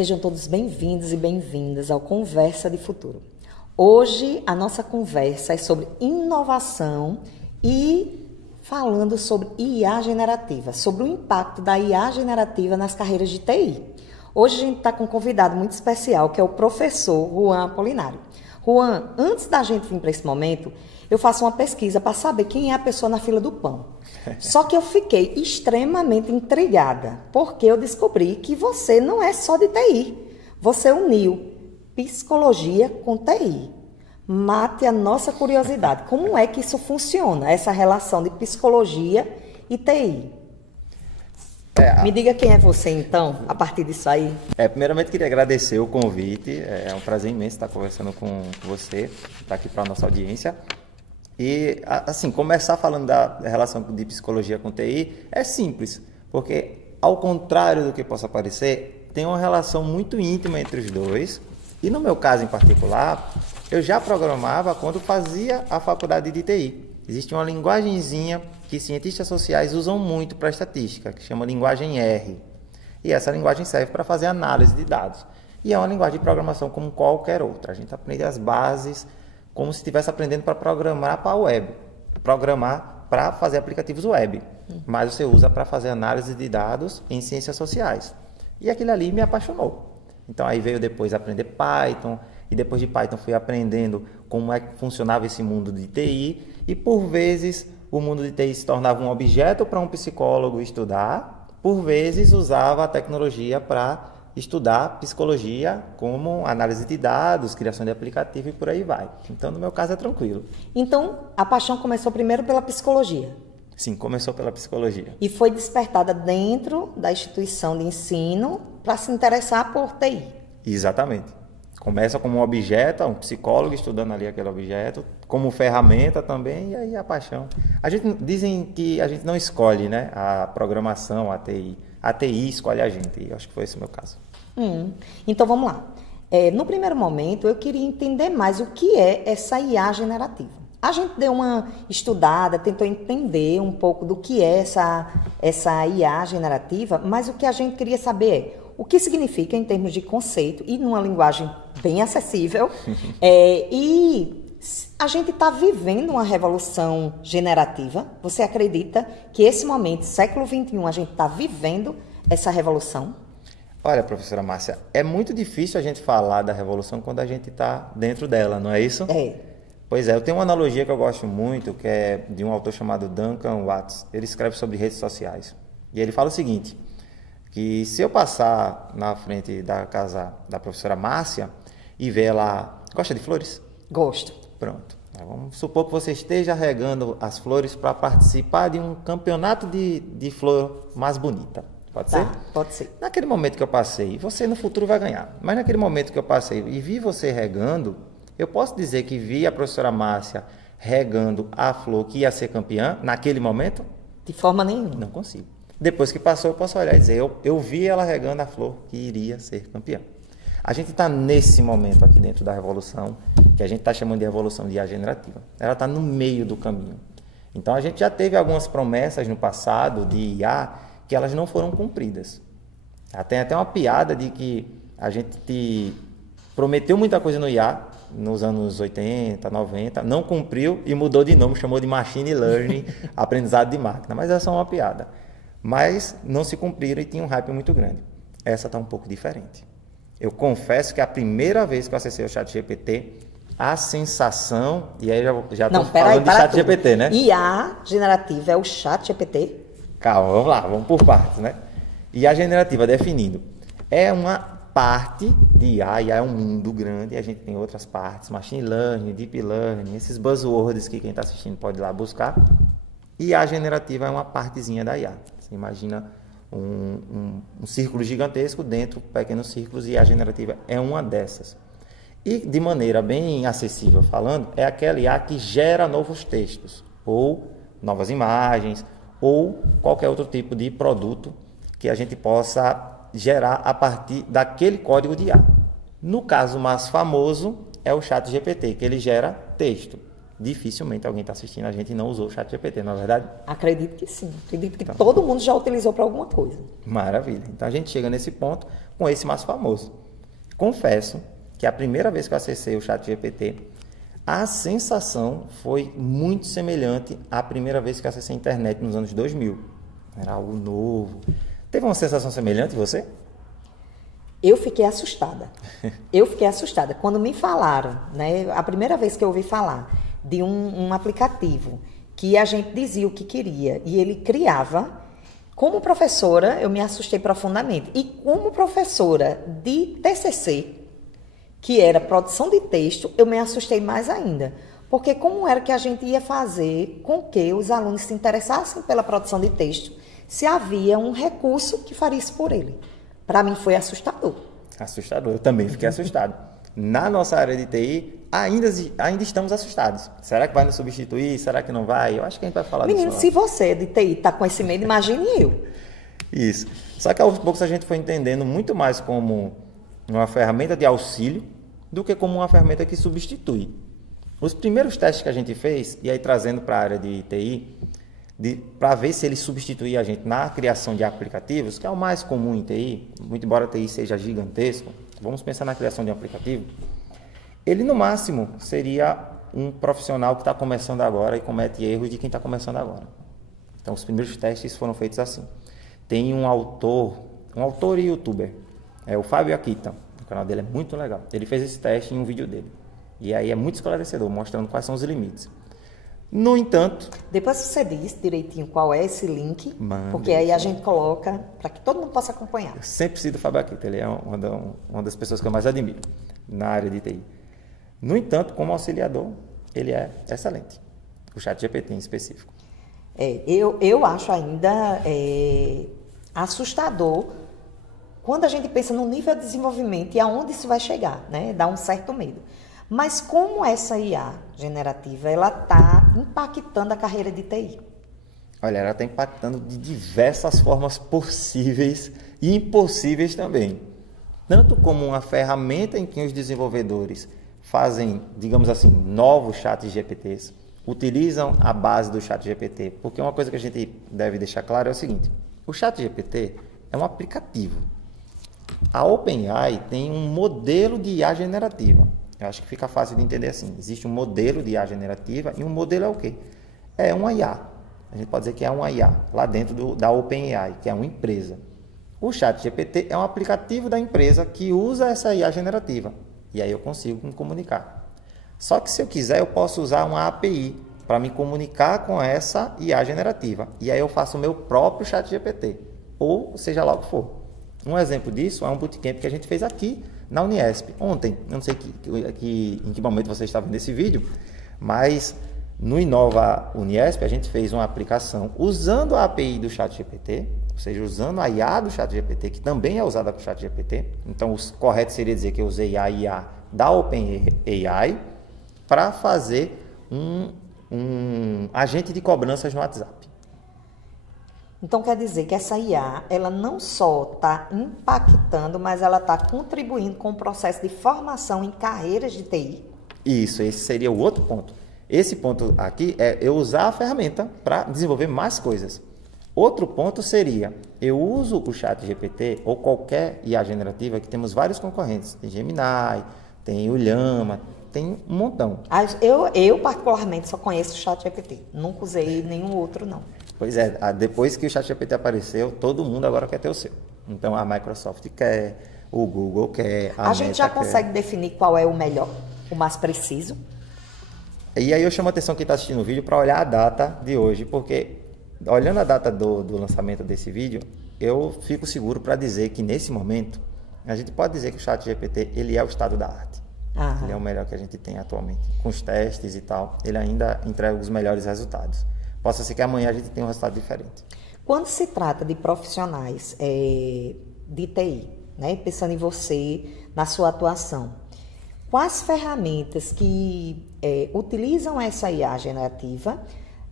Sejam todos bem-vindos e bem-vindas ao Conversa de Futuro. Hoje a nossa conversa é sobre inovação e falando sobre IA generativa, sobre o impacto da IA generativa nas carreiras de TI. Hoje a gente está com um convidado muito especial, que é o professor Juan Apolinário. Juan, antes da gente vir para esse momento, eu faço uma pesquisa para saber quem é a pessoa na fila do pão. Só que eu fiquei extremamente intrigada, porque eu descobri que você não é só de TI. Você uniu psicologia com TI. Mate a nossa curiosidade. Como é que isso funciona, essa relação de psicologia e TI? Me diga quem é você, então, a partir disso aí. Primeiramente, queria agradecer o convite. É um prazer imenso estar conversando com você, estar aqui para a nossa audiência. E, assim, começar falando da relação de psicologia com TI é simples, porque, ao contrário do que possa parecer, tem uma relação muito íntima entre os dois. E, no meu caso em particular, eu já programava quando fazia a faculdade de TI. Existe uma linguagenzinha que cientistas sociais usam muito para estatística, que chama linguagem R. E essa linguagem serve para fazer análise de dados. E é uma linguagem de programação como qualquer outra. A gente aprende as bases como se estivesse aprendendo para programar para a web. Programar para fazer aplicativos web. Mas você usa para fazer análise de dados em ciências sociais. E aquilo ali me apaixonou. Então aí veio depois aprender Python. E depois de Python fui aprendendo como é que funcionava esse mundo de TI. E por vezes o mundo de TI se tornava um objeto para um psicólogo estudar. Por vezes usava a tecnologia para estudar psicologia como análise de dados, criação de aplicativo e por aí vai. Então, no meu caso, é tranquilo. Então, a paixão começou primeiro pela psicologia? Sim, começou pela psicologia. E foi despertada dentro da instituição de ensino para se interessar por TI? Exatamente. Começa como um objeto, um psicólogo estudando ali aquele objeto, como ferramenta também, e aí a paixão. Dizem que a gente não escolhe, né, a programação, a TI. A TI escolhe a gente, e eu acho que foi esse o meu caso. Então vamos lá. No primeiro momento, eu queria entender mais o que é essa IA generativa. A gente deu uma estudada, tentou entender um pouco do que é essa IA generativa, mas o que a gente queria saber é o que significa em termos de conceito e numa linguagem bem acessível. E a gente está vivendo uma revolução generativa. Você acredita que esse momento, século XXI, a gente está vivendo essa revolução? Olha, professora Márcia, é muito difícil a gente falar da revolução quando a gente está dentro dela, não é isso? Pois é, eu tenho uma analogia que eu gosto muito, que é de um autor chamado Duncan Watts. Ele escreve sobre redes sociais. E ele fala o seguinte, que se eu passar na frente da casa da professora Márcia e ver ela... Gosta de flores? Gosto. Pronto. Vamos supor que você esteja regando as flores para participar de um campeonato de flor mais bonita. Pode ser? Pode ser. Naquele momento que eu passei, você no futuro vai ganhar. Mas naquele momento que eu passei e vi você regando, eu posso dizer que vi a professora Márcia regando a flor que ia ser campeã naquele momento? De forma nenhuma. Não consigo. Depois que passou, eu posso olhar e dizer, eu vi ela regando a flor que iria ser campeã. A gente está nesse momento aqui dentro da revolução, que a gente está chamando de revolução de IA generativa. Ela está no meio do caminho. Então, a gente já teve algumas promessas no passado de IA que elas não foram cumpridas. Tem até uma piada de que a gente prometeu muita coisa no IA nos anos 80, 90, não cumpriu e mudou de nome, chamou de Machine Learning, aprendizado de máquina. Mas é só uma piada. Mas não se cumpriram e tinha um hype muito grande. Essa está um pouco diferente. Eu confesso que a primeira vez que eu acessei o ChatGPT, a sensação... E aí já estou falando de ChatGPT, né? IA generativa é o ChatGPT? Calma, vamos lá, vamos por partes, né? IA generativa, definindo, é uma parte de IA, IA é um mundo grande, e a gente tem outras partes, Machine Learning, Deep Learning, esses buzzwords que quem está assistindo pode ir lá buscar. IA generativa é uma partezinha da IA. Você imagina um círculo gigantesco dentro de pequenos círculos e a generativa é uma dessas. E de maneira bem acessível falando, é aquela IA que gera novos textos, ou novas imagens, ou qualquer outro tipo de produto que a gente possa gerar a partir daquele código de IA. No caso mais famoso é o ChatGPT, que ele gera texto. dificilmente alguém está assistindo a gente e não usou o ChatGPT, não é verdade? Acredito que sim. Acredito que todo mundo já utilizou para alguma coisa. Maravilha. Então a gente chega nesse ponto com esse mais famoso. Confesso que a primeira vez que eu acessei o ChatGPT, a sensação foi muito semelhante à primeira vez que eu acessei a internet nos anos 2000. Era algo novo. Teve uma sensação semelhante você? Eu fiquei assustada. Quando me falaram, né, a primeira vez que eu ouvi falar de um aplicativo que a gente dizia o que queria e ele criava, como professora, eu me assustei profundamente. E como professora de TCC, que era produção de texto, eu me assustei mais ainda. Porque como era que a gente ia fazer com que os alunos se interessassem pela produção de texto, se havia um recurso que faria isso por ele? Para mim foi assustador. Assustador, eu também fiquei assustado. Na nossa área de TI, ainda estamos assustados. Será que vai nos substituir? Será que não vai? Eu acho que a gente vai falar disso. Menino, se você é de TI está com esse medo, imagine eu. Isso. Só que aos poucos a gente foi entendendo muito mais como uma ferramenta de auxílio do que como uma ferramenta que substitui. Os primeiros testes que a gente fez, e aí trazendo para a área de TI, para ver se ele substituía a gente na criação de aplicativos, que é o mais comum em TI, muito embora a TI seja gigantesco, vamos pensar na criação de um aplicativo, ele no máximo seria um profissional que está começando agora e comete erros de quem está começando agora. Então os primeiros testes foram feitos assim. Tem um autor e youtuber, é o Fábio Akita, o canal dele é muito legal. Ele fez esse teste em um vídeo dele. E aí é muito esclarecedor, mostrando quais são os limites. No entanto... Depois você diz direitinho qual é esse link, Manda, porque aí a gente coloca para que todo mundo possa acompanhar. Eu sempre cito o Fábio Akita, ele é uma das pessoas que eu mais admiro na área de TI. No entanto, como auxiliador, ele é excelente. O ChatGPT em específico. Eu acho ainda assustador quando a gente pensa no nível de desenvolvimento e aonde isso vai chegar, né? Dá um certo medo. Mas como essa IA generativa, ela está impactando a carreira de TI? Olha, ela está impactando de diversas formas possíveis e impossíveis também. Tanto como uma ferramenta em que os desenvolvedores fazem, digamos assim, novos chats GPTs, utilizam a base do chat GPT, porque uma coisa que a gente deve deixar claro é o seguinte, o chat GPT é um aplicativo. A OpenAI tem um modelo de IA generativa. Eu acho que fica fácil de entender assim. Existe um modelo de IA generativa e um modelo é o quê? É uma IA. A gente pode dizer que é uma IA lá dentro da OpenAI, que é uma empresa. O ChatGPT é um aplicativo da empresa que usa essa IA generativa. E aí eu consigo me comunicar. Só que se eu quiser, eu posso usar uma API para me comunicar com essa IA generativa. E aí eu faço o meu próprio ChatGPT. Ou seja lá o que for. Um exemplo disso é um bootcamp que a gente fez aqui na Uniesp, ontem. Eu não sei em que momento você está vendo esse vídeo, mas no Inova Uniesp a gente fez uma aplicação usando a API do ChatGPT, ou seja, usando a IA do ChatGPT, que também é usada para o ChatGPT. Então, o correto seria dizer que eu usei a IA da OpenAI para fazer um agente de cobranças no WhatsApp. Então, quer dizer que essa IA, ela não só está impactando, mas ela está contribuindo com o processo de formação em carreiras de TI? Isso, esse seria o outro ponto. Esse ponto aqui é eu usar a ferramenta para desenvolver mais coisas. Outro ponto seria, eu uso o ChatGPT ou qualquer IA generativa, que temos vários concorrentes. Tem Gemini, tem o Llama, tem um montão. Eu particularmente, só conheço o ChatGPT. Nunca usei nenhum outro, não. Pois é, depois que o ChatGPT apareceu, todo mundo agora quer ter o seu. Então, a Microsoft quer, o Google quer, a gente já consegue definir qual é o melhor, o mais preciso? E aí eu chamo a atenção quem está assistindo o vídeo para olhar a data de hoje, porque olhando a data do lançamento desse vídeo, eu fico seguro para dizer que nesse momento, a gente pode dizer que o ChatGPT ele é o estado da arte. Aham. Ele é o melhor que a gente tem atualmente. Com os testes e tal, ele ainda entrega os melhores resultados. Possa ser que amanhã a gente tenha um resultado diferente. Quando se trata de profissionais de TI, né, pensando em você, na sua atuação, quais ferramentas que utilizam essa IA generativa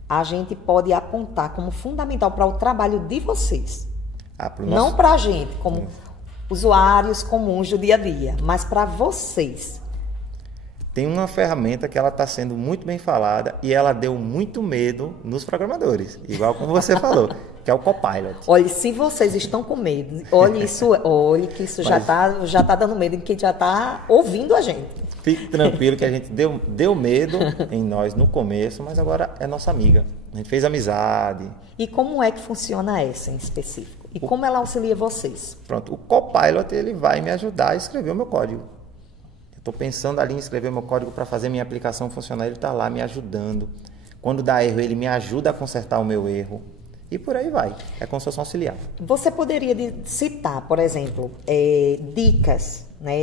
a gente pode apontar como fundamental para o trabalho de vocês? Não para a gente, como usuários comuns do dia a dia, mas para vocês. tem uma ferramenta que ela está sendo muito bem falada e ela deu muito medo nos programadores, igual como você falou, que é o Copilot. Olha, se vocês estão com medo, olhe que isso já tá dando medo em quem já está ouvindo a gente. Fique tranquilo que a gente deu medo em nós no começo, mas agora é nossa amiga. A gente fez amizade. E como é que funciona essa em específico? E como ela auxilia vocês? Pronto, o Copilot ele vai me ajudar a escrever o meu código. Estou pensando ali em escrever meu código para fazer minha aplicação funcionar, ele está lá me ajudando. Quando dá erro, ele me ajuda a consertar o meu erro. E por aí vai. É como se fosse um auxiliar. Você poderia citar, por exemplo, dicas, né,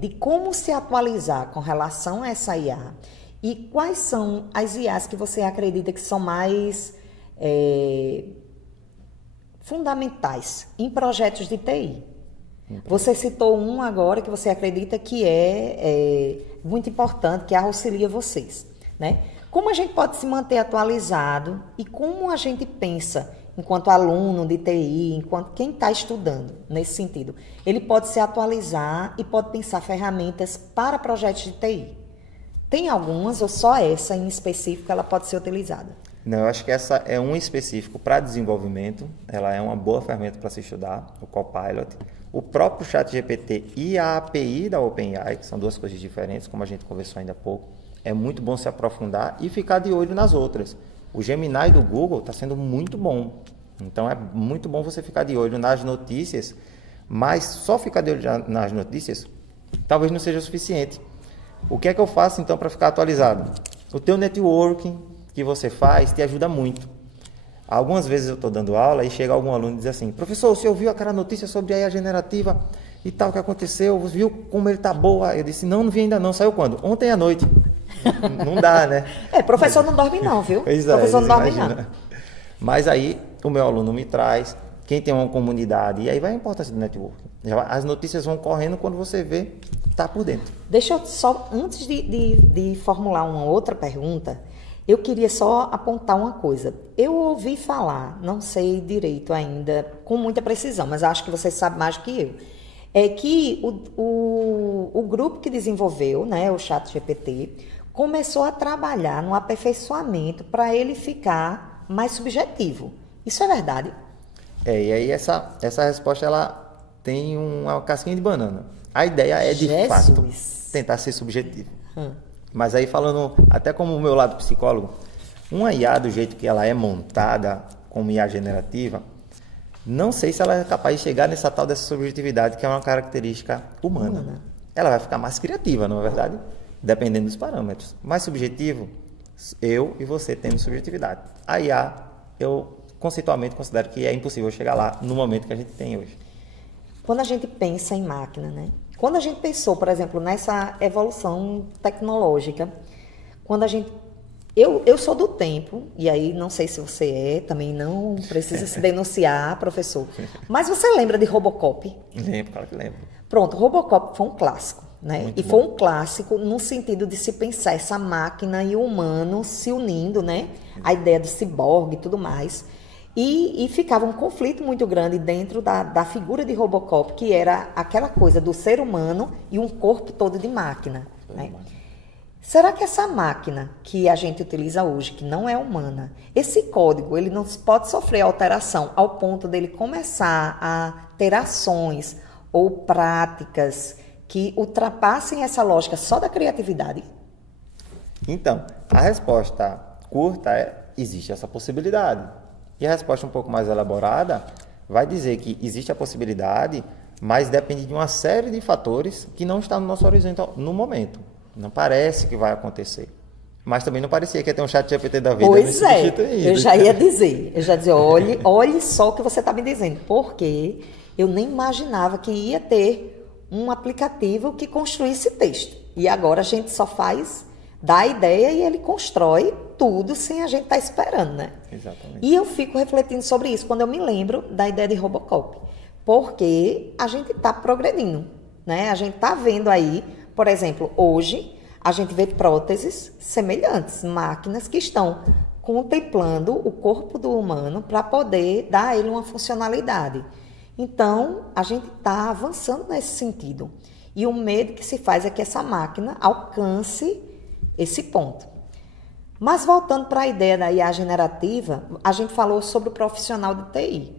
de como se atualizar com relação a essa IA? E quais são as IAs que você acredita que são mais fundamentais em projetos de TI? Você citou um agora que você acredita que é muito importante, que auxilia vocês, né? Como a gente pode se manter atualizado e como a gente pensa, enquanto aluno de TI, enquanto quem está estudando nesse sentido, ele pode se atualizar e pode pensar ferramentas para projetos de TI? Tem algumas ou só essa em específico ela pode ser utilizada? Não, eu acho que essa é um específico para desenvolvimento, ela é uma boa ferramenta para se estudar, o Copilot. O próprio ChatGPT e a API da OpenAI, que são duas coisas diferentes, como a gente conversou ainda há pouco, é muito bom se aprofundar e ficar de olho nas outras. O Gemini do Google está sendo muito bom, então é muito bom você ficar de olho nas notícias, mas só ficar de olho nas notícias talvez não seja o suficiente. O que é que eu faço então para ficar atualizado? O teu networking que você faz te ajuda muito. Algumas vezes eu estou dando aula e chega algum aluno e diz assim: professor, você ouviu aquela notícia sobre a IA generativa e tal que aconteceu? Você viu como ele está boa? Eu disse: não vi ainda não. Saiu quando? Ontem à noite. Não dá, né? Professor não dorme não, viu? Pois professor não dorme não. Mas aí o meu aluno me traz, quem tem uma comunidade, e aí vai a importância do networking. As notícias vão correndo quando você vê, está por dentro. Deixa eu só, antes de formular uma outra pergunta, eu queria só apontar uma coisa. Eu ouvi falar, não sei direito ainda, com muita precisão, mas acho que você sabe mais do que eu. É que o grupo que desenvolveu, né, o ChatGPT, começou a trabalhar no aperfeiçoamento para ele ficar mais subjetivo. Isso é verdade? E aí essa resposta ela tem uma casquinha de banana. A ideia é, de fato, tentar ser subjetivo. Mas aí falando, até como o meu lado psicólogo, uma IA do jeito que ela é montada como IA generativa, não sei se ela é capaz de chegar nessa tal dessa subjetividade que é uma característica humana. Ela vai ficar mais criativa, não é verdade? Dependendo dos parâmetros. Mais subjetivo, eu e você temos subjetividade. A IA, eu conceitualmente considero que é impossível chegar lá no momento que a gente tem hoje. Quando a gente pensa em máquina, né? Quando a gente pensou, por exemplo, nessa evolução tecnológica, quando a gente... Eu sou do tempo, e aí não sei se você é, também não precisa se denunciar, professor, mas você lembra de Robocop? Lembro, claro que lembro. Pronto, Robocop foi um clássico, né? Muito e bom. foi um clássico no sentido de se pensar essa máquina e o humano se unindo, né? A ideia do ciborgue e tudo mais. E ficava um conflito muito grande dentro da figura de Robocop, que era aquela coisa do ser humano e um corpo todo de máquina, né? Será que essa máquina que a gente utiliza hoje, que não é humana, esse código, ele não pode sofrer alteração ao ponto dele começar a ter ações ou práticas que ultrapassem essa lógica só da criatividade? Então, a resposta curta é: existe essa possibilidade. E a resposta um pouco mais elaborada vai dizer que existe a possibilidade, mas depende de uma série de fatores que não está no nosso horizonte no momento. Não parece que vai acontecer. Mas também não parecia que ia ter um ChatGPT da vida. Pois é, eu já ia dizer, olhe só o que você está me dizendo, porque eu nem imaginava que ia ter um aplicativo que construísse texto. E agora a gente só dá a ideia e ele constrói tudo sem a gente estar esperando, né? Exatamente. E eu fico refletindo sobre isso quando eu me lembro da ideia de Robocop, porque a gente está progredindo, né? A gente está vendo aí, por exemplo, hoje a gente vê próteses semelhantes, máquinas que estão contemplando o corpo do humano para poder dar a ele uma funcionalidade. Então, a gente está avançando nesse sentido. E o medo que se faz é que essa máquina alcance esse ponto. Mas voltando para a ideia da IA generativa, a gente falou sobre o profissional de TI.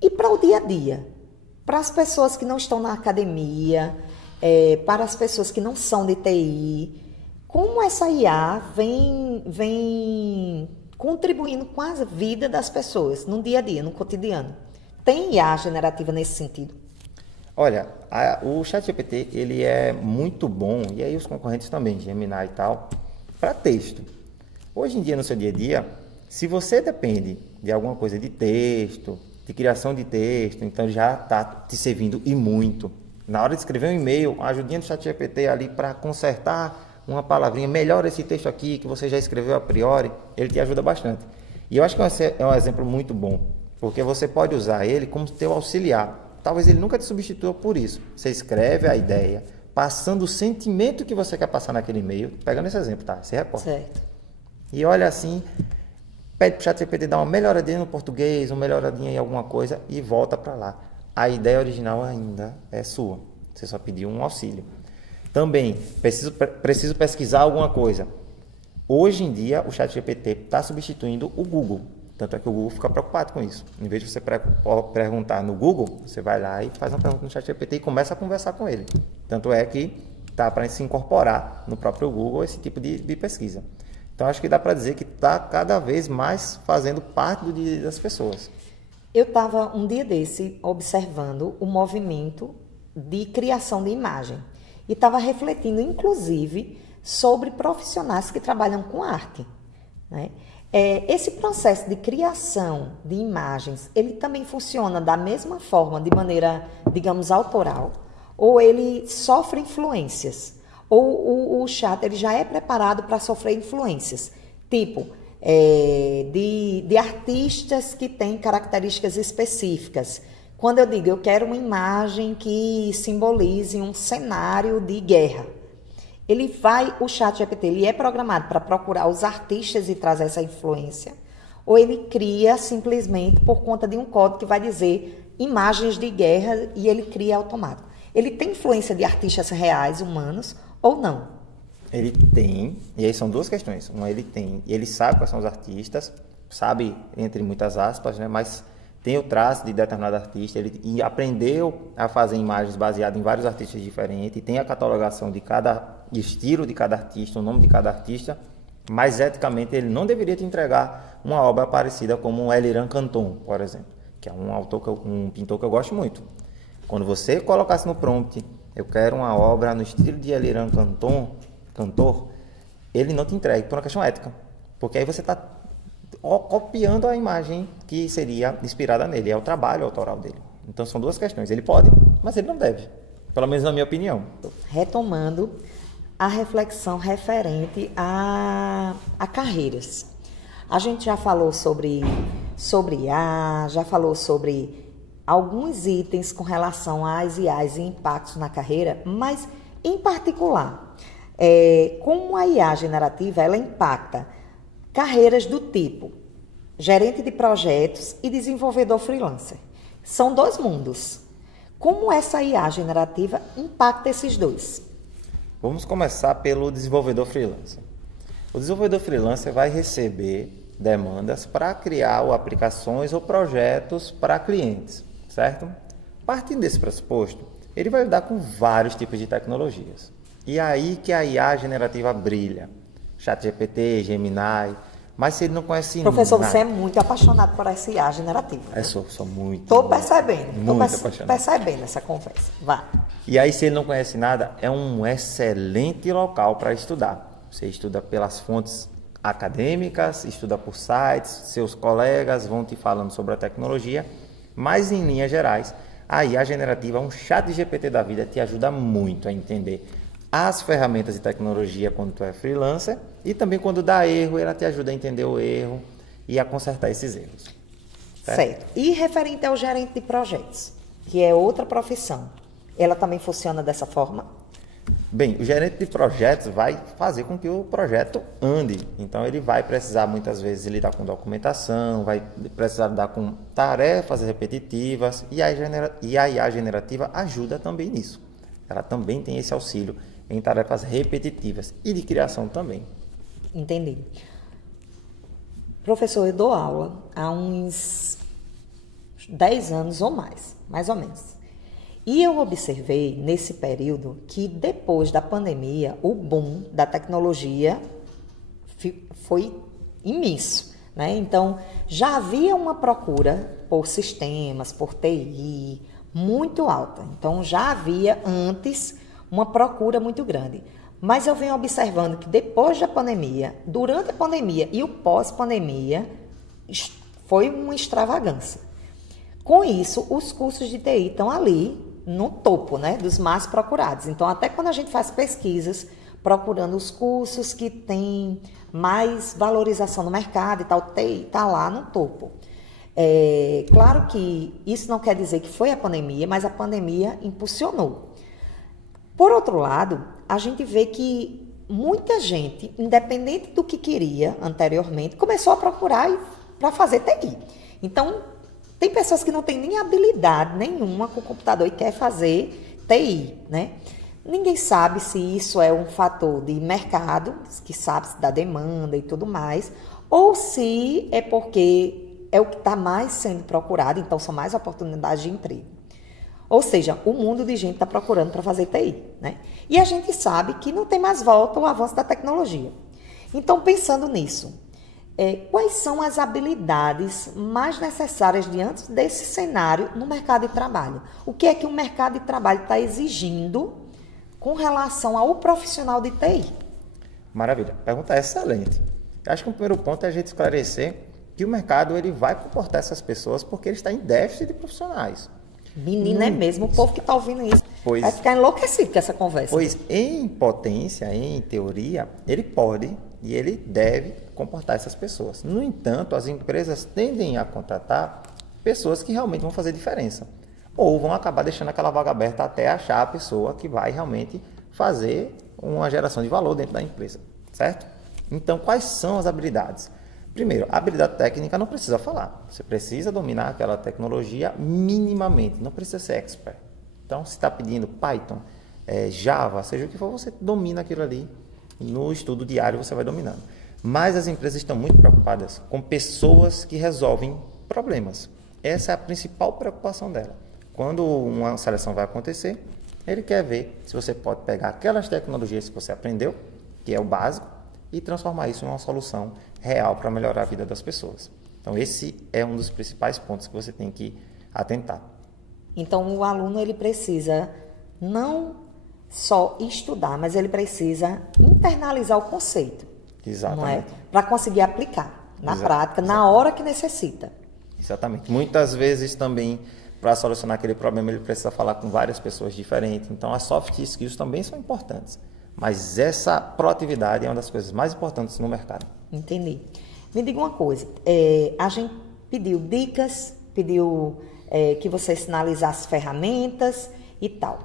E para o dia a dia? Para as pessoas que não estão na academia, para as pessoas que não são de TI, como essa IA vem contribuindo com a vida das pessoas no dia a dia, no cotidiano? Tem IA generativa nesse sentido? Olha, o ChatGPT, ele é muito bom, e aí os concorrentes também, Gemini e tal, para texto. Hoje em dia, no seu dia a dia, se você depende de alguma coisa de texto, de criação de texto, então já está te servindo e muito. Na hora de escrever um e-mail, a ajudinha do ChatGPT ali para consertar uma palavrinha, melhora esse texto aqui que você já escreveu a priori, ele te ajuda bastante. E eu acho que é um exemplo muito bom, porque você pode usar ele como teu auxiliar. Talvez ele nunca te substitua por isso. Você escreve a ideia, passando o sentimento que você quer passar naquele e-mail, pegando esse exemplo, tá? Você recorta. Certo. E olha assim, pede para o ChatGPT dar uma melhoradinha no português, uma melhoradinha em alguma coisa e volta para lá. A ideia original ainda é sua. Você só pediu um auxílio. Também, preciso pesquisar alguma coisa. Hoje em dia, o ChatGPT está substituindo o Google. Tanto é que o Google fica preocupado com isso. Em vez de você perguntar no Google, você vai lá e faz uma pergunta no ChatGPT e começa a conversar com ele. Tanto é que está para se incorporar no próprio Google esse tipo de pesquisa. Então, acho que dá para dizer que está cada vez mais fazendo parte do dia das pessoas. Eu estava um dia desse observando o movimento de criação de imagem e estava refletindo, inclusive, sobre profissionais que trabalham com arte, né? Esse processo de criação de imagens, ele também funciona da mesma forma, de maneira, digamos, autoral, ou ele sofre influências? Ou o chat ele já é preparado para sofrer influências, tipo de artistas que têm características específicas. Quando eu digo eu quero uma imagem que simbolize um cenário de guerra, o ChatGPT ele é programado para procurar os artistas e trazer essa influência, ou ele cria simplesmente por conta de um código que vai dizer imagens de guerra e ele cria automático. Ele tem influência de artistas reais, humanos, ou não? Ele tem, e aí são duas questões. Uma, ele tem, e ele sabe quais são os artistas, sabe, entre muitas aspas, né, mas tem o traço de determinado artista, ele aprendeu a fazer imagens baseadas em vários artistas diferentes, tem a catalogação de cada estilo de cada artista, o nome de cada artista, mas eticamente ele não deveria te entregar uma obra parecida como o Eliran Canton, por exemplo, que é um pintor que eu gosto muito. Quando você colocasse no prompt, eu quero uma obra no estilo de Eliran Canton, cantor, ele não te entrega por uma questão ética, porque aí você está copiando a imagem que seria inspirada nele, é o trabalho autoral dele. Então são duas questões, ele pode, mas ele não deve, pelo menos na minha opinião. Retomando a reflexão referente a carreiras. A gente já falou sobre IA, já falou sobre alguns itens com relação às IAs e impactos na carreira, mas em particular, como a IA generativa ela impacta carreiras do tipo gerente de projetos e desenvolvedor freelancer. São dois mundos. Como essa IA generativa impacta esses dois? Vamos começar pelo desenvolvedor freelancer. O desenvolvedor freelancer vai receber demandas para criar aplicações ou projetos para clientes, certo? Partindo desse pressuposto, ele vai lidar com vários tipos de tecnologias. E aí que a IA generativa brilha. ChatGPT, Gemini, mas se ele não conhece Professor, nada... você é muito apaixonado por essa IA generativa. Sou muito. Estou percebendo. Estou percebendo essa conversa. Vá. E aí, se ele não conhece nada, é um excelente local para estudar. Você estuda pelas fontes acadêmicas, estuda por sites, seus colegas vão te falando sobre a tecnologia, mas em linhas gerais, a IA generativa, um chat GPT da vida, te ajuda muito a entender as ferramentas de tecnologia quando tu é freelancer e também quando dá erro, ela te ajuda a entender o erro e a consertar esses erros. Certo. E referente ao gerente de projetos, que é outra profissão, ela também funciona dessa forma? Bem, o gerente de projetos vai fazer com que o projeto ande. Então, ele vai precisar, muitas vezes, lidar com documentação, vai precisar lidar com tarefas repetitivas e a IA generativa ajuda também nisso. ela também tem esse auxílio em tarefas repetitivas e de criação também. Entendi. Professor, eu dou aula há uns 10 anos ou mais ou menos. E eu observei nesse período que depois da pandemia, o boom da tecnologia foi imenso, né? Então, já havia uma procura por sistemas, por TI, muito alta. Então, já havia antes uma procura muito grande. Mas eu venho observando que depois da pandemia, durante a pandemia e o pós-pandemia, foi uma extravagância. Com isso, os cursos de TI estão ali no topo, né, dos mais procurados. Então, até quando a gente faz pesquisas procurando os cursos que têm mais valorização no mercado e tal, TI está lá no topo. Claro que isso não quer dizer que foi a pandemia, mas a pandemia impulsionou. Por outro lado, a gente vê que muita gente, independente do que queria anteriormente, começou a procurar para fazer TI. Então, tem pessoas que não têm nem habilidade nenhuma com o computador e quer fazer TI, né? Ninguém sabe se isso é um fator de mercado, que sabe se da demanda e tudo mais, ou se é porque é o que está mais sendo procurado, então são mais oportunidades de emprego. Ou seja, o mundo de gente está procurando para fazer TI, né? E a gente sabe que não tem mais volta ao avanço da tecnologia. Então, pensando nisso, quais são as habilidades mais necessárias diante desse cenário no mercado de trabalho? O que é que o mercado de trabalho está exigindo com relação ao profissional de TI? Maravilha, a pergunta é excelente. Eu acho que o primeiro ponto é a gente esclarecer que o mercado ele vai comportar essas pessoas porque ele está em déficit de profissionais. Menina, é mesmo, o povo que está ouvindo isso vai ficar enlouquecido com essa conversa. Pois, em potência, em teoria, ele pode e ele deve comportar essas pessoas. No entanto, as empresas tendem a contratar pessoas que realmente vão fazer diferença. Ou vão acabar deixando aquela vaga aberta até achar a pessoa que vai realmente fazer uma geração de valor dentro da empresa, certo? Então, quais são as habilidades? Primeiro, a habilidade técnica não precisa falar. Você precisa dominar aquela tecnologia minimamente, não precisa ser expert. Então, se está pedindo Python, Java, seja o que for, você domina aquilo ali. No estudo diário você vai dominando. Mas as empresas estão muito preocupadas com pessoas que resolvem problemas. Essa é a principal preocupação dela. Quando uma seleção vai acontecer, ele quer ver se você pode pegar aquelas tecnologias que você aprendeu, que é o básico, e transformar isso em uma solução real para melhorar a vida das pessoas. Então, esse é um dos principais pontos que você tem que atentar. Então, o aluno ele precisa não só estudar, mas ele precisa internalizar o conceito. Exatamente. Não é? Para conseguir aplicar na prática, na hora que necessita. Exatamente. Muitas vezes também, para solucionar aquele problema, ele precisa falar com várias pessoas diferentes. Então, as soft skills também são importantes. Mas essa proatividade é uma das coisas mais importantes no mercado. Entendi. Me diga uma coisa, a gente pediu dicas, pediu que você sinalizasse ferramentas e tal.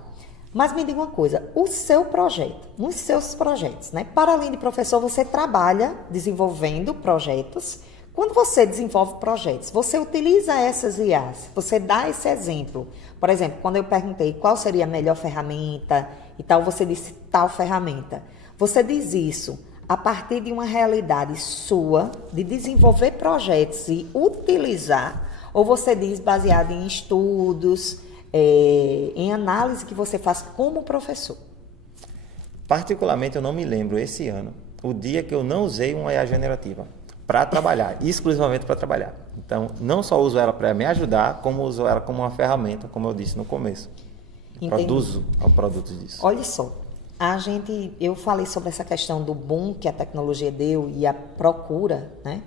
Mas me diga uma coisa, o seu projeto, nos seus projetos, né? Para além de professor, você trabalha desenvolvendo projetos. Quando você desenvolve projetos, você utiliza essas IAs, você dá esse exemplo. Por exemplo, quando eu perguntei qual seria a melhor ferramenta e tal, você disse tal ferramenta. Você diz isso a partir de uma realidade sua, de desenvolver projetos e utilizar, ou você diz baseado em estudos, em análise que você faz como professor? Particularmente, eu não me lembro esse ano, o dia que eu não usei uma IA generativa para trabalhar, exclusivamente para trabalhar. Então, não só uso ela para me ajudar, como uso ela como uma ferramenta, como eu disse no começo. Produzo produtos disso. Olha só, eu falei sobre essa questão do boom que a tecnologia deu e a procura, né?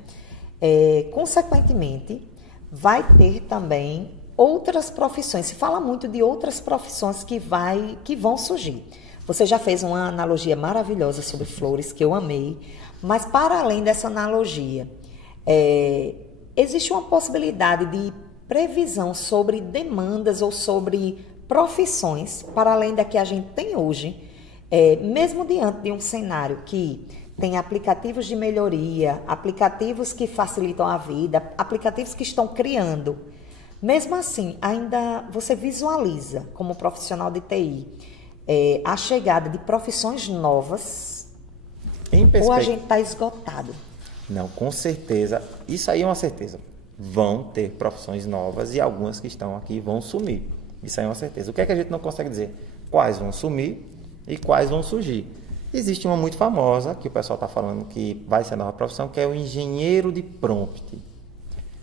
Consequentemente, vai ter também outras profissões. Se fala muito de outras profissões que vão surgir. Você já fez uma analogia maravilhosa sobre flores, que eu amei, mas para além dessa analogia, existe uma possibilidade de previsão sobre demandas ou sobre profissões, para além da que a gente tem hoje, mesmo diante de um cenário que tem aplicativos de melhoria, aplicativos que facilitam a vida, aplicativos que estão criando. Mesmo assim, ainda você visualiza, como profissional de TI, a chegada de profissões novas Em ou a perspectiva... gente está esgotado? Não, com certeza, isso aí é uma certeza. Vão ter profissões novas e algumas que estão aqui vão sumir. Isso aí é uma certeza. O que é que a gente não consegue dizer? Quais vão sumir e quais vão surgir. Existe uma muito famosa, que o pessoal está falando que vai ser a nova profissão, que é o engenheiro de prompt.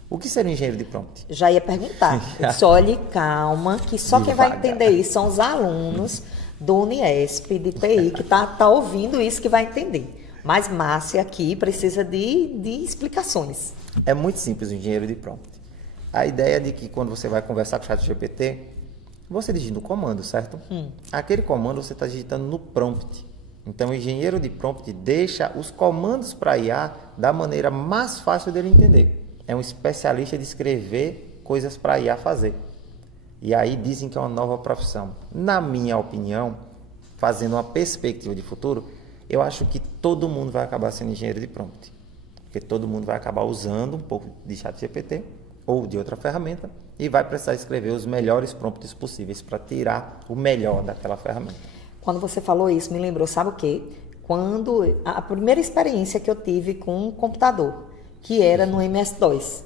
O que seria o engenheiro de prompt? Já ia perguntar. Só olhe, calma, que só quem vai Devagar. entender isso são os alunos do Uniesp, de TI, que tá ouvindo isso que vai entender. Mas Márcia aqui precisa de explicações. É muito simples o engenheiro de prompt. A ideia é de que quando você vai conversar com o ChatGPT, você digita um comando, certo? Aquele comando você está digitando no prompt. Então, o engenheiro de prompt deixa os comandos para IA da maneira mais fácil dele entender. É um especialista de escrever coisas para IA fazer. E aí dizem que é uma nova profissão. Na minha opinião, fazendo uma perspectiva de futuro, eu acho que todo mundo vai acabar sendo engenheiro de prompt. Porque todo mundo vai acabar usando um pouco de ChatGPT ou de outra ferramenta e vai precisar escrever os melhores prompts possíveis para tirar o melhor daquela ferramenta. Quando você falou isso, me lembrou, sabe o quê? Quando a primeira experiência que eu tive com um computador, que era no MS-DOS,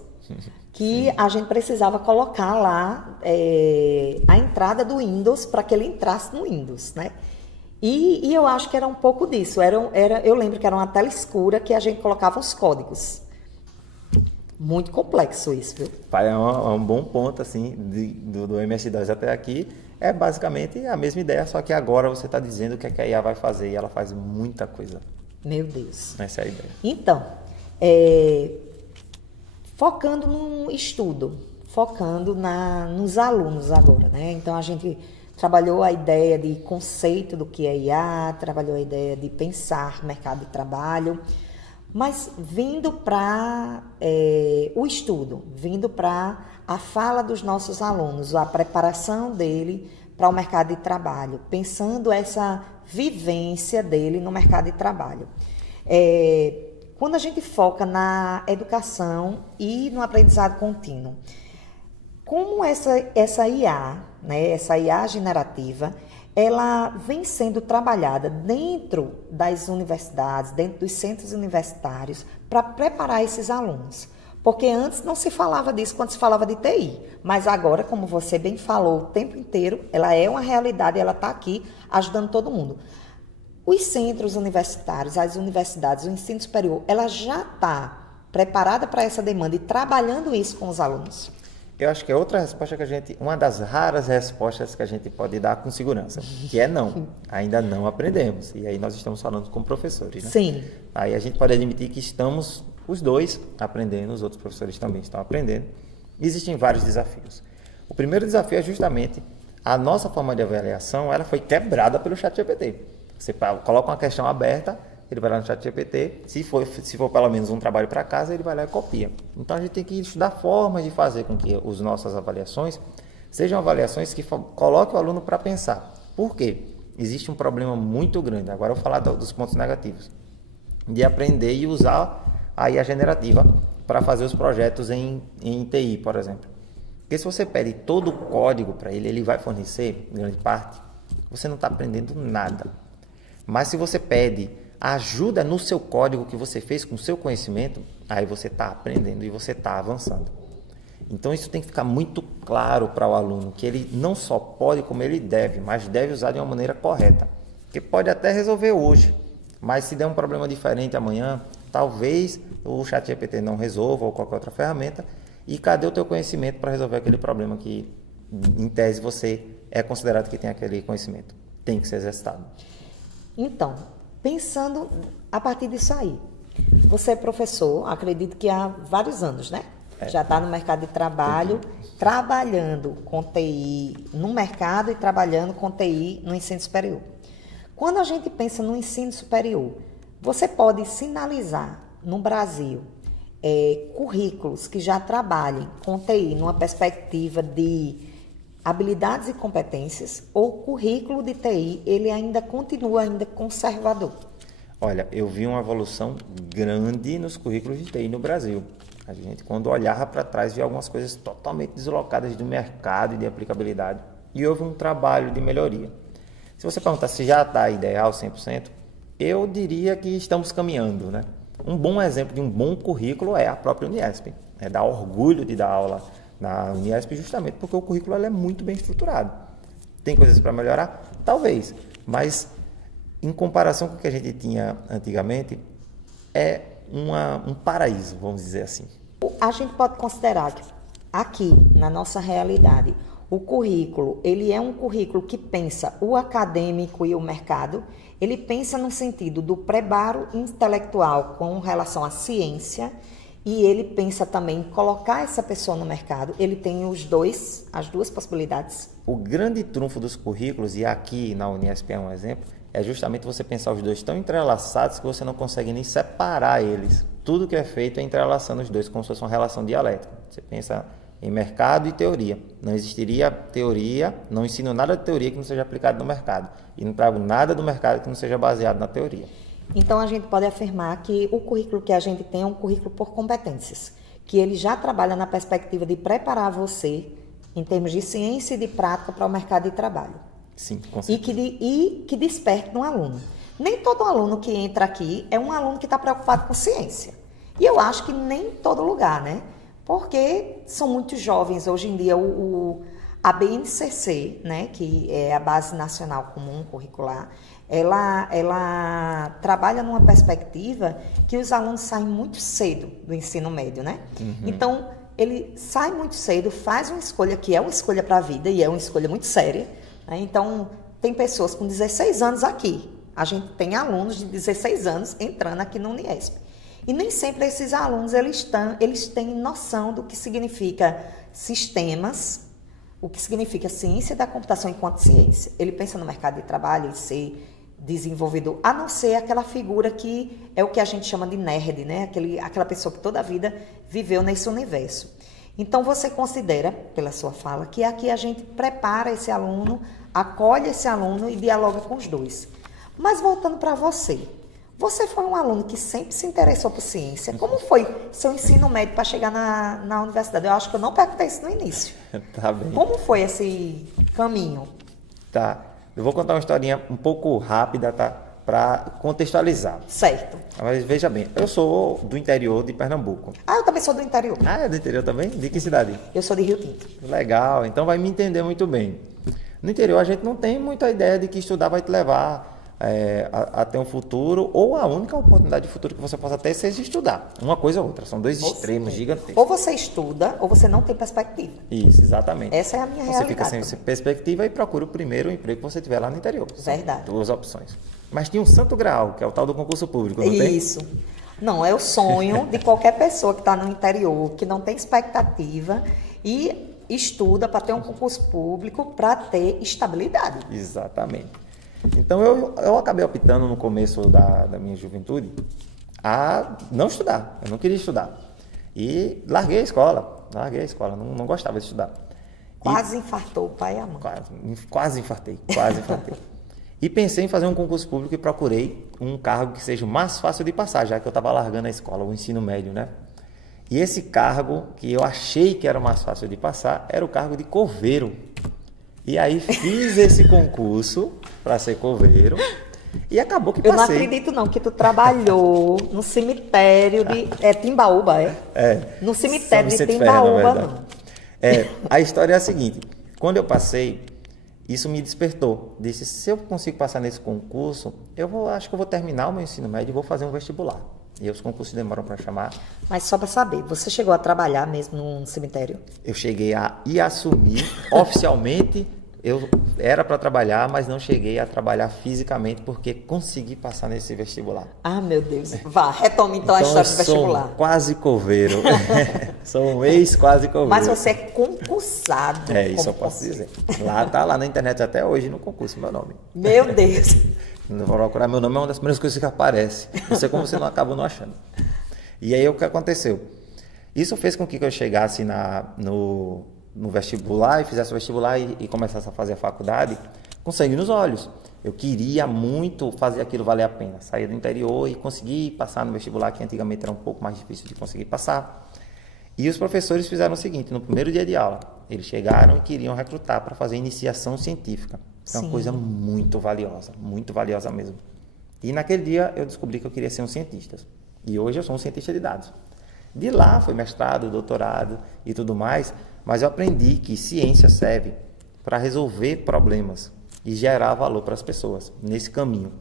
que a gente precisava colocar lá a entrada do Windows para que ele entrasse no Windows, né? E eu acho que era um pouco disso. Eu lembro que era uma tela escura que a gente colocava os códigos. Muito complexo isso, viu? É um bom ponto, assim, do MS-DOS até aqui. É basicamente a mesma ideia, só que agora você está dizendo o que a IA vai fazer e ela faz muita coisa. Meu Deus. Essa é a ideia. Então, focando no estudo, focando nos alunos agora, né? Então, a gente trabalhou a ideia de conceito do que é IA, trabalhou a ideia de pensar mercado de trabalho, mas vindo para o estudo, vindo para a fala dos nossos alunos, a preparação dele para o mercado de trabalho, pensando essa vivência dele no mercado de trabalho. Quando a gente foca na educação e no aprendizado contínuo, como essa IA, né, essa IA generativa, ela vem sendo trabalhada dentro das universidades, dentro dos centros universitários, para preparar esses alunos. Porque antes não se falava disso quando se falava de TI, mas agora, como você bem falou o tempo inteiro, ela é uma realidade e ela está aqui ajudando todo mundo. Os centros universitários, as universidades, o ensino superior, ela já está preparada para essa demanda e trabalhando isso com os alunos? Eu acho que é outra resposta uma das raras respostas que a gente pode dar com segurança, que é não. Ainda não aprendemos. E aí nós estamos falando com professores, né? Sim. Aí a gente pode admitir que estamos os dois aprendendo, os outros professores também estão aprendendo. Existem vários desafios. O primeiro desafio é justamente a nossa forma de avaliação, ela foi quebrada pelo ChatGPT. Você coloca uma questão aberta, ele vai lá no ChatGPT, se for pelo menos um trabalho para casa, ele vai lá e copia. Então a gente tem que estudar formas de fazer com que as nossas avaliações sejam avaliações que coloquem o aluno para pensar. Por quê? Existe um problema muito grande, agora eu vou falar dos pontos negativos, de aprender e usar a IA generativa para fazer os projetos em TI, por exemplo. Porque se você pede todo o código para ele, ele vai fornecer, em grande parte, você não está aprendendo nada. Mas se você pede ajuda no seu código que você fez com o seu conhecimento, aí você está aprendendo e você está avançando. Então isso tem que ficar muito claro para o aluno, que ele não só pode como ele deve, mas deve usar de uma maneira correta. Porque pode até resolver hoje, mas se der um problema diferente amanhã, talvez o ChatGPT não resolva ou qualquer outra ferramenta. E cadê o teu conhecimento para resolver aquele problema que, em tese, você é considerado que tem aquele conhecimento? Tem que ser exercitado. Então, pensando a partir disso aí, você é professor, acredito que há vários anos, né? Já está no mercado de trabalho, trabalhando com TI no mercado e trabalhando com TI no ensino superior. Quando a gente pensa no ensino superior, você pode sinalizar no Brasil currículos que já trabalhem com TI numa perspectiva de habilidades e competências, ou o currículo de TI ele ainda continua conservador? Olha, eu vi uma evolução grande nos currículos de TI no Brasil. A gente, quando olhava para trás, via algumas coisas totalmente deslocadas do mercado e de aplicabilidade. E houve um trabalho de melhoria. Se você perguntar se já está ideal 100%, eu diria que estamos caminhando, né? Um bom exemplo de um bom currículo é a própria Uniesp. Dá orgulho de dar aula na Uniesp justamente porque o currículo é muito bem estruturado. Tem coisas para melhorar? Talvez, mas em comparação com o que a gente tinha antigamente, é um paraíso, vamos dizer assim. A gente pode considerar que aqui, na nossa realidade, o currículo, ele é um currículo que pensa o acadêmico e o mercado, ele pensa no sentido do preparo intelectual com relação à ciência e ele pensa também em colocar essa pessoa no mercado, ele tem as duas possibilidades. O grande trunfo dos currículos, e aqui na Uniesp é um exemplo, é justamente você pensar os dois tão entrelaçados que você não consegue nem separar eles. Tudo que é feito é entrelaçando os dois, como se fosse uma relação dialética. Você pensa em mercado e teoria. Não existiria teoria, não ensino nada de teoria que não seja aplicado no mercado. E não trago nada do mercado que não seja baseado na teoria. Então, a gente pode afirmar que o currículo que a gente tem é um currículo por competências, que ele já trabalha na perspectiva de preparar você, em termos de ciência e de prática, para o mercado de trabalho. Sim, com certeza. E que desperte no aluno. Nem todo aluno que entra aqui é um aluno que está preocupado com ciência. E eu acho que nem em todo lugar, né? Porque são muitos jovens. Hoje em dia, a BNCC, né, que é a Base Nacional Comum Curricular, ela trabalha numa perspectiva que os alunos saem muito cedo do ensino médio, né? Uhum. Então, ele sai muito cedo, faz uma escolha que é uma escolha para a vida e é uma escolha muito séria. Então, tem pessoas com 16 anos aqui. A gente tem alunos de 16 anos entrando aqui no Uniesp. E nem sempre esses alunos eles têm noção do que significa sistemas, o que significa ciência da computação enquanto ciência. Ele pensa no mercado de trabalho e ser desenvolvedor, a não ser aquela figura que é o que a gente chama de nerd, né? Aquela pessoa que toda a vida viveu nesse universo. Então, você considera, pela sua fala, que aqui a gente prepara esse aluno, acolhe esse aluno e dialoga com os dois. Mas voltando para você foi um aluno que sempre se interessou por ciência. Como foi seu ensino médio para chegar na universidade? Eu acho que eu não perguntei isso no início. Tá bem. Como foi esse caminho? Tá. Eu vou contar uma historinha um pouco rápida, tá? Para contextualizar. Certo. Mas veja bem, eu sou do interior de Pernambuco. Ah, eu também sou do interior. Ah, é do interior também? De que cidade? Eu sou de Rio Tinto. Legal, então vai me entender muito bem. No interior a gente não tem muita ideia de que estudar vai te levar a ter um futuro, ou a única oportunidade de futuro que você possa ter seja estudar. Uma coisa ou outra, são dois extremos gigantescos. Ou você estuda, ou você não tem perspectiva. Isso, exatamente. Essa é a minha realidade. Você fica sem perspectiva e procura o primeiro emprego que você tiver lá no interior. Verdade. São duas opções. Mas tinha um santo grau, que é o tal do concurso público, não tem? Isso. Não, é o sonho de qualquer pessoa que está no interior, que não tem expectativa e estuda para ter um concurso público, para ter estabilidade. Exatamente. Então, eu acabei optando no começo da minha juventude a não estudar. Eu não queria estudar. E larguei a escola, não gostava de estudar. Quase infartou o pai e a mãe. Quase infartei. E pensei em fazer um concurso público e procurei um cargo que seja o mais fácil de passar, já que eu estava largando a escola, o ensino médio, né? E esse cargo, que eu achei que era o mais fácil de passar, era o cargo de coveiro. E aí fiz esse concurso para ser coveiro e acabou que passei. Eu não acredito não que tu trabalhou no cemitério de Timbaúba, é? É. No cemitério de Timbaúba, não. A história é a seguinte, quando eu passei, isso me despertou. Disse, se eu consigo passar nesse concurso, acho que eu vou terminar o meu ensino médio e vou fazer um vestibular. E os concursos demoram para chamar. Mas só para saber, você chegou a trabalhar mesmo num cemitério? Eu cheguei a assumir oficialmente. Eu era para trabalhar, mas não cheguei a trabalhar fisicamente porque consegui passar nesse vestibular. Ah, meu Deus. Vá, retome então a história do vestibular. Sou quase coveiro. Sou um ex-quase coveiro. Mas você é concursado. Isso eu posso dizer. Tá lá na internet até hoje no concurso meu nome. Meu Deus. Vou procurar meu nome, é uma das primeiras coisas que aparece. Não sei como você não acabou não achando. E aí o que aconteceu? Isso fez com que eu chegasse no vestibular e fizesse o vestibular e começasse a fazer a faculdade com sangue nos olhos. Eu queria muito fazer aquilo valer a pena. Sair do interior e conseguir passar no vestibular, que antigamente era um pouco mais difícil de conseguir passar. E os professores fizeram o seguinte, no primeiro dia de aula, eles chegaram e queriam recrutar para fazer iniciação científica. É uma coisa muito valiosa mesmo. E naquele dia eu descobri que eu queria ser um cientista. E hoje eu sou um cientista de dados. De lá foi mestrado, doutorado e tudo mais, mas eu aprendi que ciência serve para resolver problemas e gerar valor para as pessoas nesse caminho.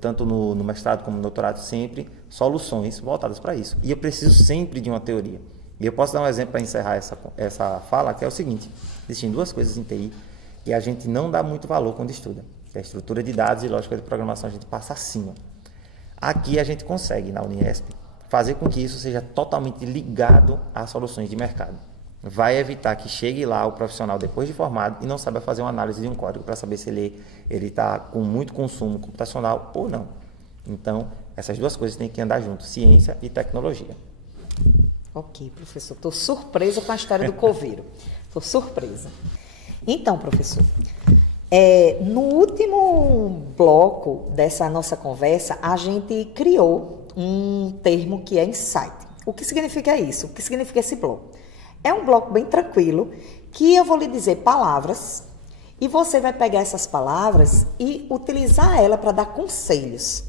Tanto no mestrado como no doutorado, sempre soluções voltadas para isso. E eu preciso sempre de uma teoria. E eu posso dar um exemplo para encerrar essa fala, que é o seguinte: existem duas coisas em TI que a gente não dá muito valor quando estuda. Que é a estrutura de dados e lógica de programação, a gente passa acima. Aqui a gente consegue, na Uniesp, fazer com que isso seja totalmente ligado às soluções de mercado. Vai evitar que chegue lá o profissional depois de formado e não saiba fazer uma análise de um código para saber se ele está com muito consumo computacional ou não. Então, essas duas coisas têm que andar junto, ciência e tecnologia. Ok, professor. Estou surpresa com a história do coveiro. Estou surpresa. Então, professor, no último bloco dessa nossa conversa, a gente criou um termo que é insight. O que significa isso? O que significa esse bloco? É um bloco bem tranquilo, que eu vou lhe dizer palavras, e você vai pegar essas palavras e utilizar ela para dar conselhos,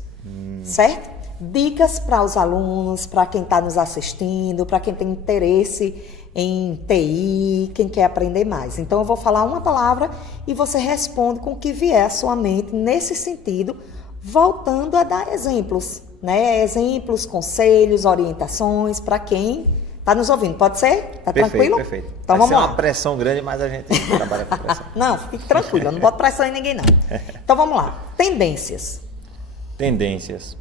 certo? Dicas para os alunos, para quem está nos assistindo, para quem tem interesse em TI, quem quer aprender mais. Então, eu vou falar uma palavra e você responde com o que vier à sua mente nesse sentido, voltando a dar exemplos, né? Exemplos, conselhos, orientações para quem está nos ouvindo. Pode ser? Tá tranquilo? Perfeito. Então, Vai vamos ser lá. uma pressão grande, mas a gente trabalha com pressão. Não, fique tranquilo, eu não boto pressão em ninguém, não. Então, vamos lá. Tendências. Tendências.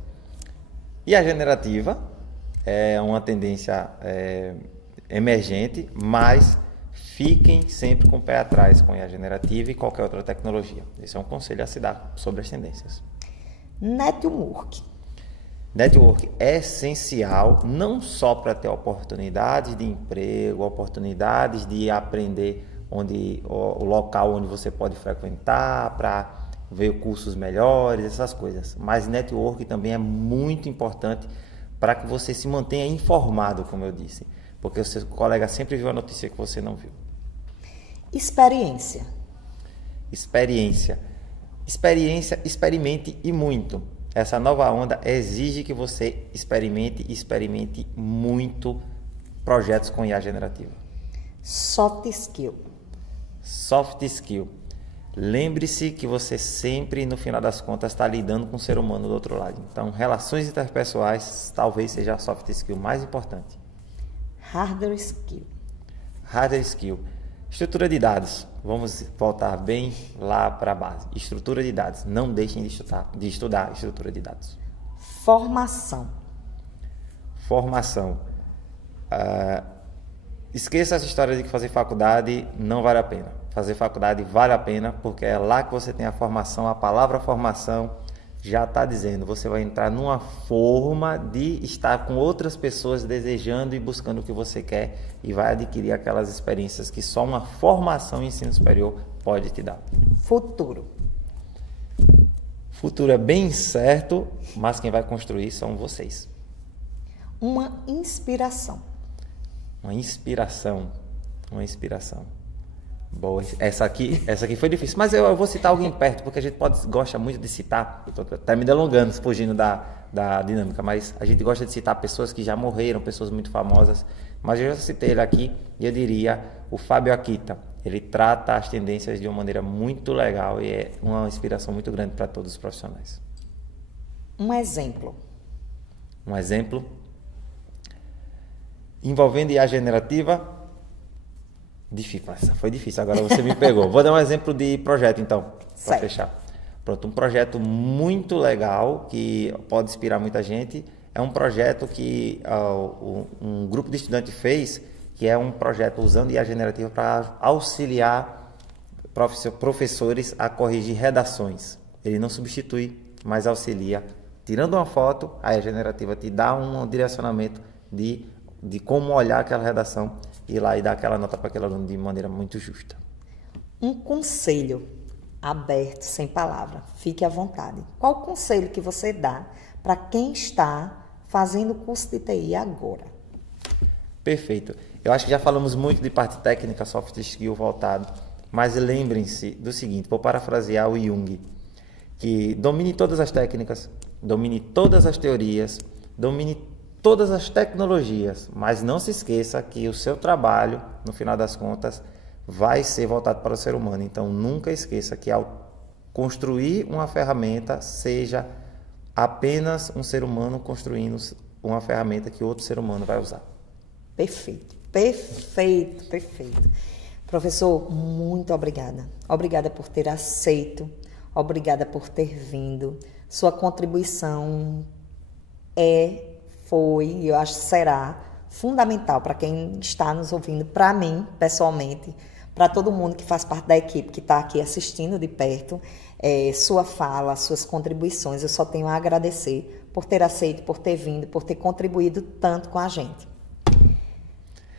E a generativa é uma tendência emergente, mas fiquem sempre com o pé atrás com a generativa e qualquer outra tecnologia. Esse é um conselho a se dar sobre as tendências. Network. Network é essencial não só para ter oportunidades de emprego, oportunidades de aprender o local onde você pode frequentar, para ver cursos melhores, essas coisas. Mas network também é muito importante para que você se mantenha informado, como eu disse. Porque o seu colega sempre viu a notícia que você não viu. Experiência. Experimente e muito. Essa nova onda exige que você experimente muito projetos com IA generativa. Soft skill. Lembre-se que você sempre, no final das contas, está lidando com o ser humano do outro lado. Então, relações interpessoais talvez seja a soft skill mais importante. Hardware skill. Estrutura de dados. Vamos voltar bem lá para a base. Estrutura de dados. Não deixem de estudar estrutura de dados. Formação. Esqueça essa história de que fazer faculdade não vale a pena. Fazer faculdade vale a pena, porque é lá que você tem a formação. A palavra formação já está dizendo, você vai entrar numa forma de estar com outras pessoas desejando e buscando o que você quer e vai adquirir aquelas experiências que só uma formação em ensino superior pode te dar. Futuro é bem incerto, mas quem vai construir são vocês. Uma inspiração. Boa, essa aqui foi difícil, mas eu vou citar alguém perto, porque a gente gosta muito de citar, eu estou até me delongando, fugindo da dinâmica, mas a gente gosta de citar pessoas que já morreram, pessoas muito famosas, mas eu já citei ele aqui e eu diria o Fábio Akita. Ele trata as tendências de uma maneira muito legal e é uma inspiração muito grande para todos os profissionais. Um exemplo envolvendo IA generativa. Essa foi difícil, agora você me pegou. Vou dar um exemplo de projeto, então, para fechar. Pronto, um projeto muito legal, que pode inspirar muita gente. É um projeto que um grupo de estudantes fez, que é um projeto usando IA generativa para auxiliar professores a corrigir redações. Ele não substitui, mas auxilia. Tirando uma foto, a IA generativa te dá um direcionamento de como olhar aquela redação, ir lá e dar aquela nota para aquele aluno de maneira muito justa. Um conselho aberto, sem palavra. Fique à vontade. Qual o conselho que você dá para quem está fazendo o curso de TI agora? Perfeito. Eu acho que já falamos muito de parte técnica, soft skill voltado Mas lembrem-se do seguinte, vou parafrasear o Jung, que domine todas as técnicas, domine todas as teorias, domine todas as tecnologias, mas não se esqueça que o seu trabalho, no final das contas, vai ser voltado para o ser humano. Então, nunca esqueça que ao construir uma ferramenta, seja apenas um ser humano construindo uma ferramenta que outro ser humano vai usar. Perfeito, perfeito, perfeito. Professor, muito obrigada. Obrigada por ter aceito, obrigada por ter vindo. Sua contribuição foi, e eu acho que será fundamental para quem está nos ouvindo, para mim, pessoalmente, para todo mundo que faz parte da equipe que está aqui assistindo de perto, sua fala, suas contribuições. Eu só tenho a agradecer por ter aceito, por ter vindo, por ter contribuído tanto com a gente.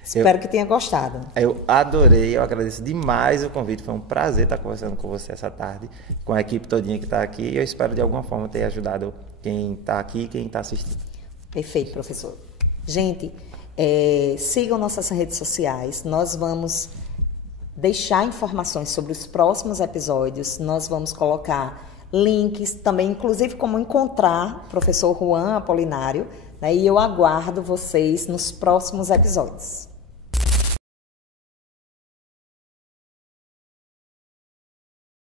Espero que tenha gostado. Eu adorei, eu agradeço demais o convite. Foi um prazer estar conversando com você essa tarde, com a equipe todinha que está aqui. E eu espero de alguma forma ter ajudado quem está aqui e quem está assistindo. Perfeito, professor. Gente, sigam nossas redes sociais. Nós vamos deixar informações sobre os próximos episódios. Nós vamos colocar links também, inclusive como encontrar o professor Juan Apolinário, né? E eu aguardo vocês nos próximos episódios.